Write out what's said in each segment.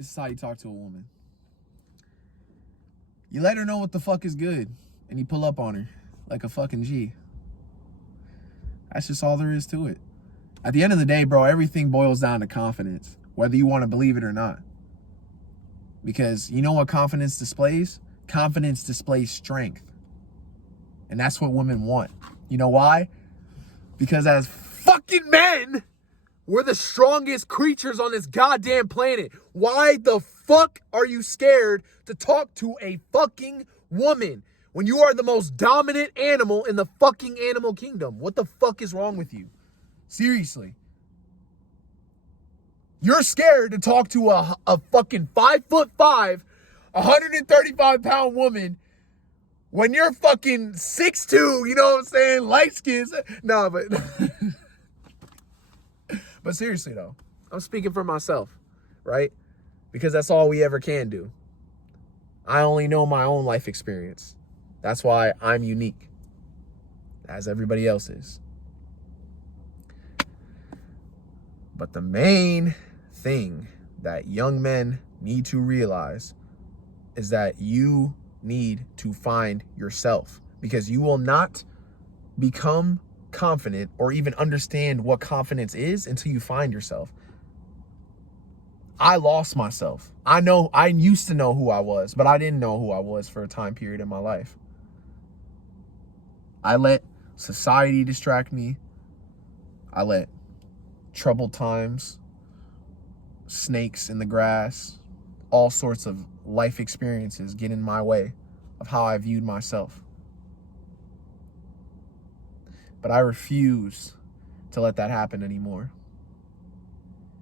This is how you talk to a woman. You let her know what the fuck is good, and you pull up on her like a fucking G. That's just all there is to it. At the end of the day, bro, everything boils down to confidence, whether you want to believe it or not. Because you know what confidence displays? Confidence displays strength. And that's what women want. You know why? Because as fucking men, we're the strongest creatures on this goddamn planet. Why the fuck are you scared to talk to a fucking woman when you are the most dominant animal in the fucking animal kingdom? What the fuck is wrong with you? Seriously. You're scared to talk to a fucking 5'5", 135-pound woman when you're fucking 6'2", you know what I'm saying? Light skin. No, but but seriously though, I'm speaking for myself, right? Because that's all we ever can do. I only know my own life experience. That's why I'm unique, as everybody else is. But the main thing that young men need to realize is that you need to find yourself, because you will not become confident or even understand what confidence is until you find yourself. I lost myself. I used to know who I was, but I didn't know who I was for a time period in my life. I let society distract me. I let troubled times, snakes in the grass, all sorts of life experiences get in my way of how I viewed myself. But I refuse to let that happen anymore.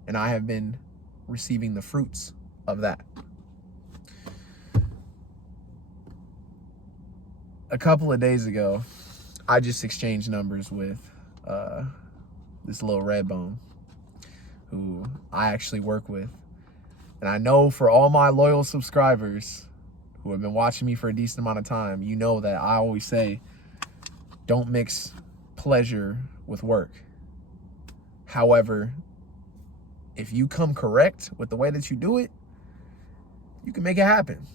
And I have been receiving the fruits of that. A couple of days ago, I just exchanged numbers with this little red bone who I actually work with. And I know for all my loyal subscribers who have been watching me for a decent amount of time, you know that I always say, don't mix pleasure with work. However, if you come correct with the way that you do it, you can make it happen.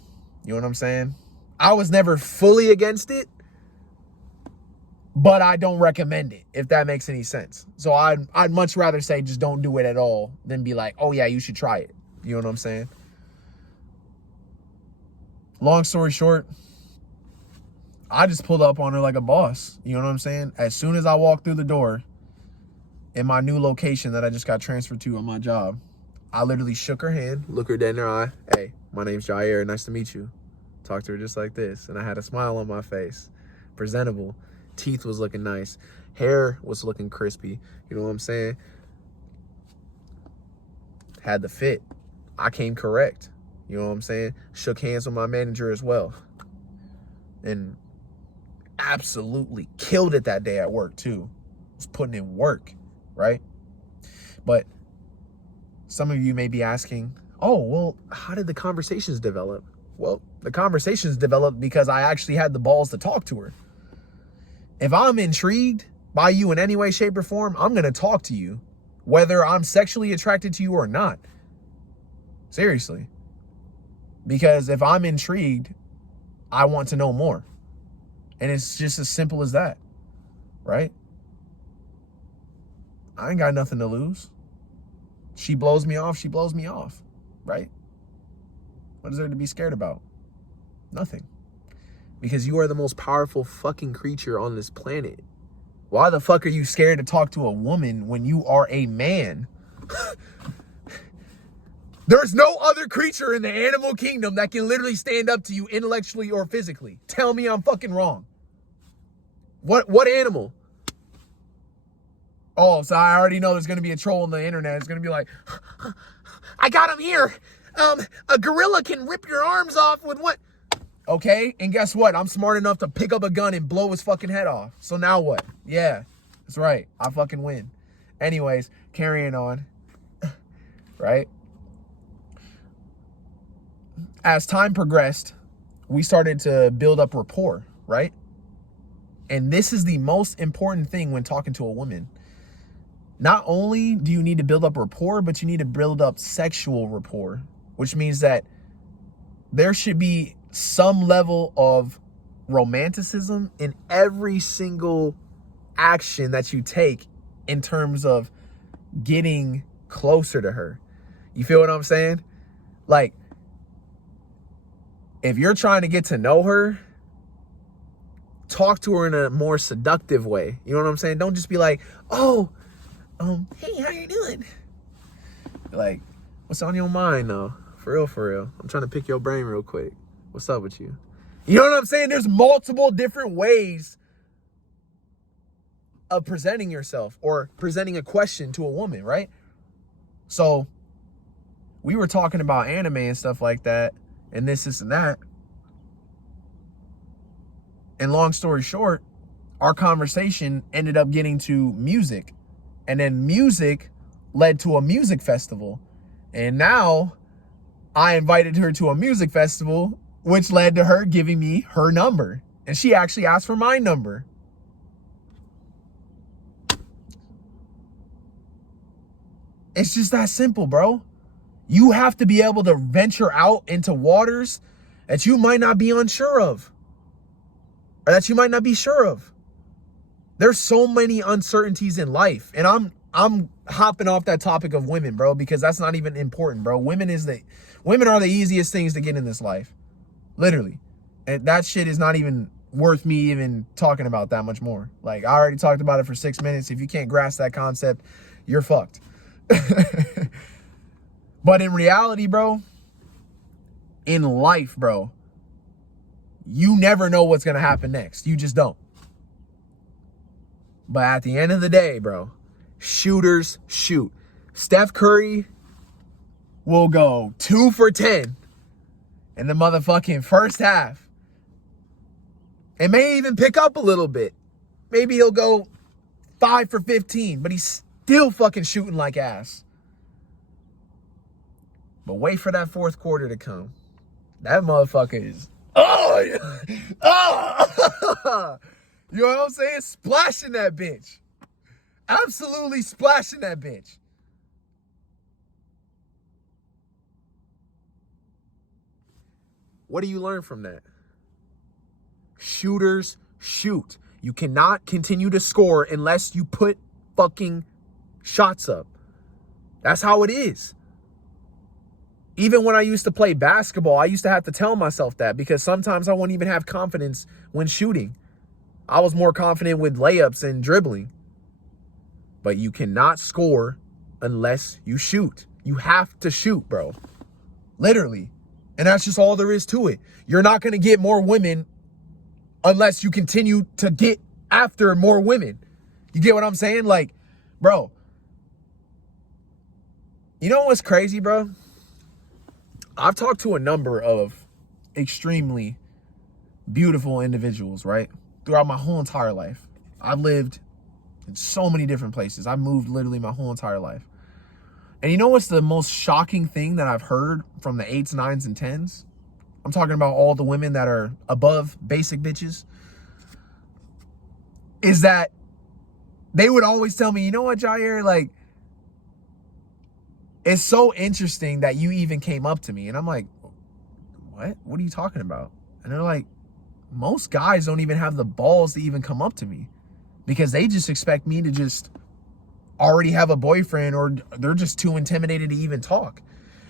You know what I'm saying? I was never fully against it, but I don't recommend it, if that makes any sense. So I'd much rather say just don't do it at all than be like, oh yeah, you should try it. You know what I'm saying? Long story short, I just pulled up on her like a boss. You know what I'm saying? As soon as I walked through the door in my new location that I just got transferred to on my job, I literally shook her hand, looked her dead in her eye. Hey, my name's Jiare. Nice to meet you. Talked to her just like this. And I had a smile on my face. Presentable. Teeth was looking nice. Hair was looking crispy. You know what I'm saying? Had the fit. I came correct. You know what I'm saying? Shook hands with my manager as well. And absolutely killed it that day at work too. Was putting in work, right? But some of you may be asking, oh, well, how did the conversations develop? Well, the conversations developed because I actually had the balls to talk to her. If I'm intrigued by you in any way, shape, or form, I'm going to talk to you, whether I'm sexually attracted to you or not. Seriously. Because if I'm intrigued, I want to know more. And it's just as simple as that, right? I ain't got nothing to lose. She blows me off, she blows me off, right? What is there to be scared about? Nothing. Because you are the most powerful fucking creature on this planet. Why the fuck are you scared to talk to a woman when you are a man? There's no other creature in the animal kingdom that can literally stand up to you intellectually or physically. Tell me I'm fucking wrong. What animal? Oh, so I already know there's going to be a troll on the internet. It's going to be like, I got him here. A gorilla can rip your arms off with what? Okay, and guess what? I'm smart enough to pick up a gun and blow his fucking head off. So now what? Yeah, that's right. I fucking win. Anyways, carrying on. Right? As time progressed, we started to build up rapport, right? And this is the most important thing when talking to a woman. Not only do you need to build up rapport, but you need to build up sexual rapport. which means that there should be some level of romanticism in every single action that you take in terms of getting closer to her. You feel what I'm saying? Like, if you're trying to get to know her, talk to her in a more seductive way. You know what I'm saying? Don't just be like, oh, hey, how you doing? Like, what's on your mind though? For real, for real. I'm trying to pick your brain real quick. What's up with you? You know what I'm saying? There's multiple different ways of presenting yourself or presenting a question to a woman, right? So we were talking about anime and stuff like that, and this and that. And long story short, our conversation ended up getting to music. And then music led to a music festival. And now I invited her to a music festival, which led to her giving me her number. And she actually asked for my number. It's just that simple, bro. You have to be able to venture out into waters that you might not be unsure of, or that you might not be sure of. There's so many uncertainties in life. And I'm hopping off that topic of women, bro, because that's not even important, bro. Women are the easiest things to get in this life. Literally. And that shit is not even worth me even talking about that much more. Like, I already talked about it for 6 minutes. If you can't grasp that concept, you're fucked. But in reality, bro, in life, bro, you never know what's going to happen next. You just don't. But at the end of the day, bro, shooters shoot. Steph Curry will go 2 for 10 in the motherfucking first half. It may even pick up a little bit. Maybe he'll go 5 for 15, but he's still fucking shooting like ass. But wait for that fourth quarter to come. That motherfucker is, you know what I'm saying? Splashing that bitch. Absolutely splashing that bitch. What do you learn from that? Shooters shoot. You cannot continue to score unless you put fucking shots up. That's how it is. Even when I used to play basketball, I used to have to tell myself that, because sometimes I wouldn't even have confidence when shooting. I was more confident with layups and dribbling. But you cannot score unless you shoot. You have to shoot, bro. Literally. And that's just all there is to it. You're not going to get more women unless you continue to get after more women. You get what I'm saying? Like, bro, you know what's crazy, bro? I've talked to a number of extremely beautiful individuals, right? Throughout my whole entire life. I've lived in so many different places. I've moved literally my whole entire life. And you know what's the most shocking thing that I've heard from the 8s, 9s, and 10s? I'm talking about all the women that are above basic bitches. Is that they would always tell me, you know what, Jiare, like, it's so interesting that you even came up to me. And I'm like, what? What are you talking about? And they're like, most guys don't even have the balls to even come up to me, because they just expect me to just already have a boyfriend, or they're just too intimidated to even talk.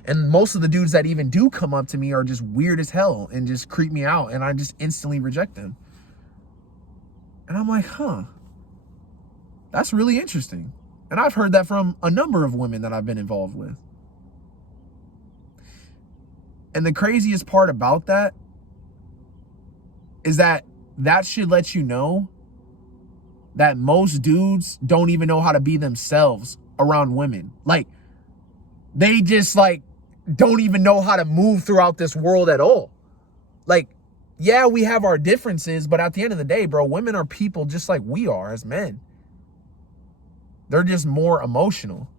And most of the dudes that even do come up to me are just weird as hell and just creep me out, and I just instantly reject them. And I'm like, huh, that's really interesting. And I've heard that from a number of women that I've been involved with. And the craziest part about that is that that should let you know that most dudes don't even know how to be themselves around women. Like, they just, like, don't even know how to move throughout this world at all. Like, yeah, we have our differences, but at the end of the day, bro, women are people just like we are as men. They're just more emotional.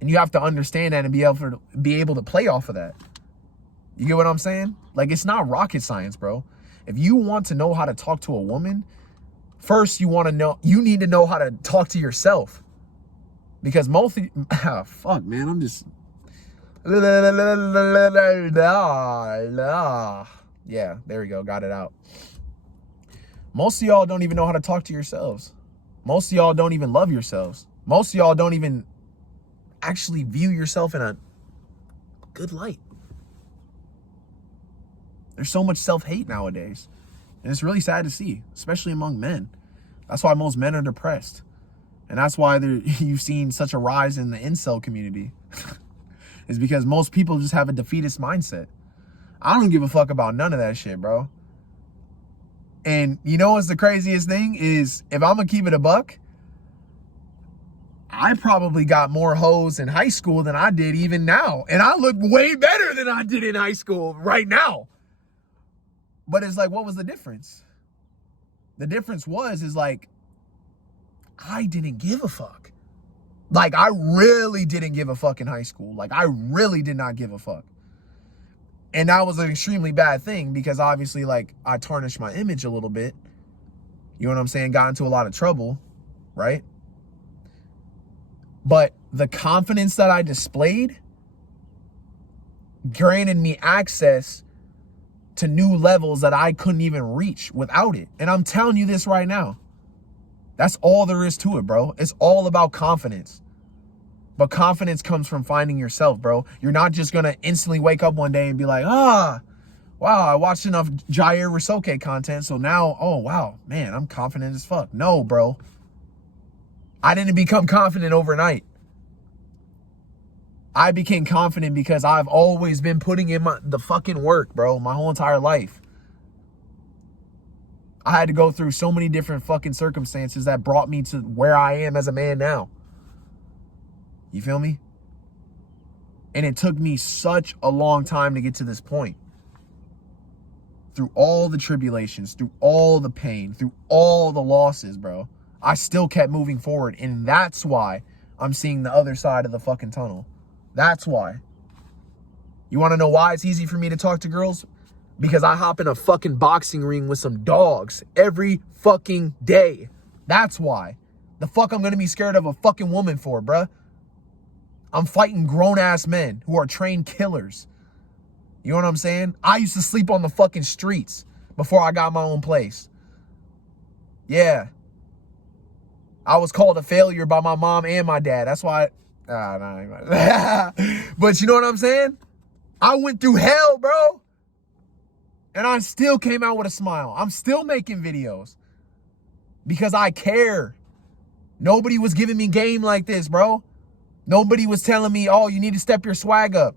And you have to understand that and be able to play off of that. You get what I'm saying? Like, it's not rocket science, bro. If you want to know how to talk to a woman, first you need to know how to talk to yourself. Because fuck, man, Yeah, there we go. Got it out. Most of y'all don't even know how to talk to yourselves. Most of y'all don't even love yourselves. Most of y'all don't even actually view yourself in a good light. There's so much self-hate nowadays. And it's really sad to see, especially among men. That's why most men are depressed. And that's why you've seen such a rise in the incel community. Is because most people just have a defeatist mindset. I don't give a fuck about none of that shit, bro. And you know what's the craziest thing is, if I'm gonna keep it a buck, I probably got more hoes in high school than I did even now. And I look way better than I did in high school right now. But it's like, what was the difference? The difference is like, I didn't give a fuck. Like, I really didn't give a fuck in high school. Like, I really did not give a fuck. And that was an extremely bad thing because obviously, like, I tarnished my image a little bit. You know what I'm saying? Got into a lot of trouble, right? But the confidence that I displayed granted me access to new levels that I couldn't even reach without it. And I'm telling you this right now. That's all there is to it, bro. It's all about confidence. But confidence comes from finding yourself, bro. You're not just going to instantly wake up one day and be like, wow, I watched enough Jiare Rusoke content, so now, oh, wow, man, I'm confident as fuck. No, bro. I didn't become confident overnight. I became confident because I've always been putting in the fucking work, bro, my whole entire life. I had to go through so many different fucking circumstances that brought me to where I am as a man now. You feel me? And it took me such a long time to get to this point. Through all the tribulations, through all the pain, through all the losses, bro. I still kept moving forward. And that's why I'm seeing the other side of the fucking tunnel. That's why. You want to know why it's easy for me to talk to girls? Because I hop in a fucking boxing ring with some dogs every fucking day. That's why. The fuck I'm going to be scared of a fucking woman for, bruh? I'm fighting grown-ass men who are trained killers. You know what I'm saying? I used to sleep on the fucking streets before I got my own place. Yeah. I was called a failure by my mom and my dad. That's why but you know what I'm saying? I went through hell, bro. And I still came out with a smile. I'm still making videos. Because I care. Nobody was giving me game like this, bro. Nobody was telling me, oh, you need to step your swag up.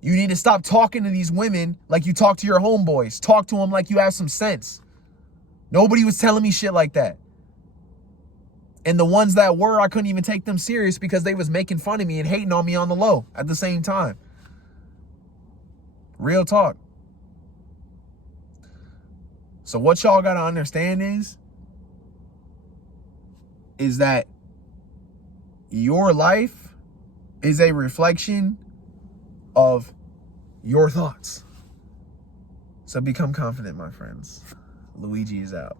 You need to stop talking to these women like you talk to your homeboys. Talk to them like you have some sense. Nobody was telling me shit like that. And the ones that were, I couldn't even take them serious because they was making fun of me and hating on me on the low at the same time. Real talk. So what y'all got to understand is that your life is a reflection of your thoughts. So become confident, my friends. Luigi is out.